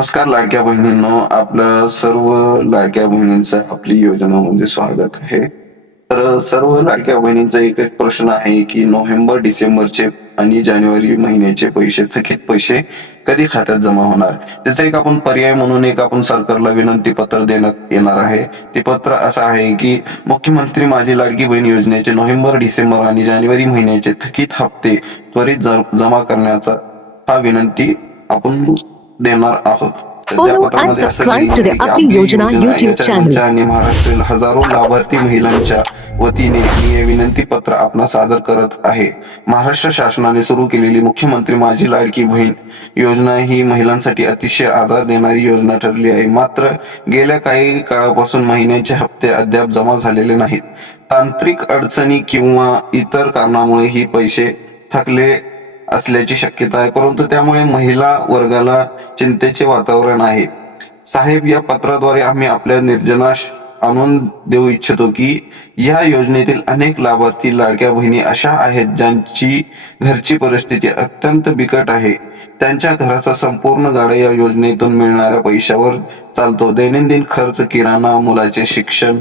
नमस्कार लाडक्या बहिणींनो, आपल्या सर्व लाडक्या बहिणींचं आपली योजनामध्ये स्वागत आहे. तर सर्व लाडक्या बहिणींचा एकच प्रश्न आहे की नोव्हेंबर, डिसेंबरचे आणि जानेवारी महिन्याचे पैसे, थकीत पैसे कधी खात्यात जमा होणार. त्याचा एक आपण पर्याय म्हणून आपण सरकारला विनंती पत्र देण्यात येणार आहे. ते पत्र असं आहे की मुख्यमंत्री माझी लाडकी बहीण योजनेचे नोव्हेंबर, डिसेंबर आणि जानेवारी महिन्याचे थकीत हप्ते त्वरित जमा करण्याचा हा विनंती आपण देणार आहोत. तर त्या Follow and पत्रामध्ये असं subscribe लिहिलं to the आहे की Appi आपली Yojana योजना YouTube या channel. चॅनलच्या आणि महाराष्ट्रातील हजारो लाभार्थी महिलांच्या वतीने मी हे विनंती पत्र आपणास सादर करत आहे. महाराष्ट्र शासनाने सुरू केलेली मुख्यमंत्री माझी लाडकी बहीण योजना ही महिलांसाठी अतिशय आधार देणारी योजना ठरली आहे. मात्र गेल्या काही काळापासून महिन्याचे हप्ते अद्याप जमा झालेले नाहीत. तांत्रिक अडचणी किंवा इतर कारणामुळे ही पैसे थकले असल्याची शक्यता आहे, परंतु त्यामुळे महिला वर्गाला चिंतेचे वातावरण आहे. साहेब, या पत्राद्वारे आम्ही आपल्या निर्जनास आणून देऊ इच्छितो की या योजनेतील अनेक लाभार्थी लाडक्या बहिणी अशा आहेत ज्यांची घरची परिस्थिती अत्यंत बिकट आहे. त्यांच्या घराचा संपूर्ण गाडा या योजनेतून मिळणाऱ्या पैशावर चालतो. दैनंदिन खर्च, किराणा, मुलाचे शिक्षण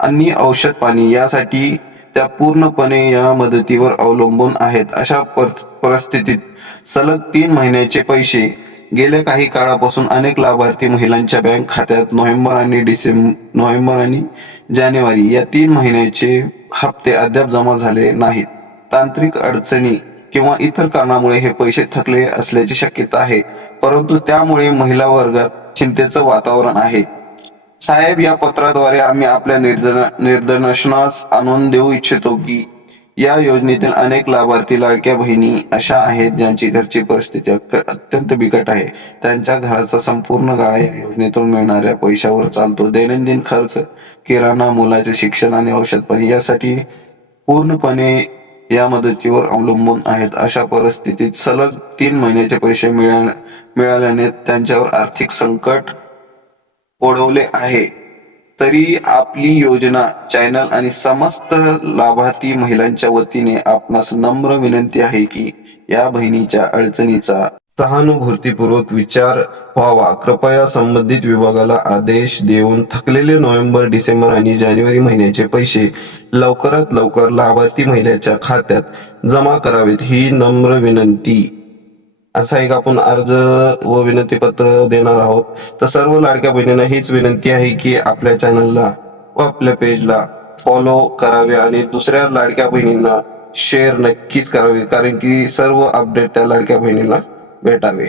आणि औषध पाणी यासाठी त्या पूर्णपणे या मदतीवर अवलंबून आहेत. अशा परिस्थितीत सलग 3 महिन्याचे पैसे गेल्या काही काळापासून अनेक लाभार्थी महिलांच्या बँक खात्यात नोव्हेंबर आणि जानेवारी या 3 महिन्याचे हप्ते अद्याप जमा झाले नाहीत. तांत्रिक अडचणी किंवा इतर कारणामुळे हे पैसे थकले असल्याची शक्यता आहे, परंतु त्यामुळे महिला वर्गात चिंतेचं वातावरण आहे. साहेब, या पत्राद्वारे आम्ही आपल्या निदर्शनास आणून देऊ इच्छितो की या योजनेतील अनेक लाभार्थी लाडक्या बहिणी अशा आहेत ज्यांची घरची परिस्थिती अत्यंत बिकट आहे. त्यांच्या घराचा संपूर्ण गाळा या योजनेतून मिळणाऱ्या पैशावर चालतो. दैनंदिन खर्च, किराणा, मुलाचे शिक्षण आणि औषध पाणी यासाठी पूर्णपणे या मदतीवर अवलंबून आहेत. अशा परिस्थितीत सलग 3 महिन्याचे पैसे मिळाल्याने त्यांच्यावर आर्थिक संकट ओढवले आहे. तरी आपली योजना चॅनल आणि समस्त लाभार्थी महिलांच्या वतीने आपणास नम्र विनंती आहे की या बहिणीच्या अडचणीचा सहानुभूतीपूर्वक विचार व्हावा. कृपया संबंधित विभागाला आदेश देऊन थकलेले नोव्हेंबर, डिसेंबर आणि जानेवारी महिन्याचे पैसे लवकरात लवकर लाभार्थी महिलेच्या खात्यात जमा करावेत ही नम्र विनंती. असा एक आपण अर्ज व विनंती पत्र देणार आहोत. तर सर्व लाडक्या बहिणींना हीच विनंती आहे की आपल्या चॅनलला व आपल्या पेजला फॉलो करावे आणि दुसऱ्या लाडक्या बहिणींना शेअर नक्कीच करावे, कारण की सर्व अपडेट त्या लाडक्या बहिणींना भेटावे.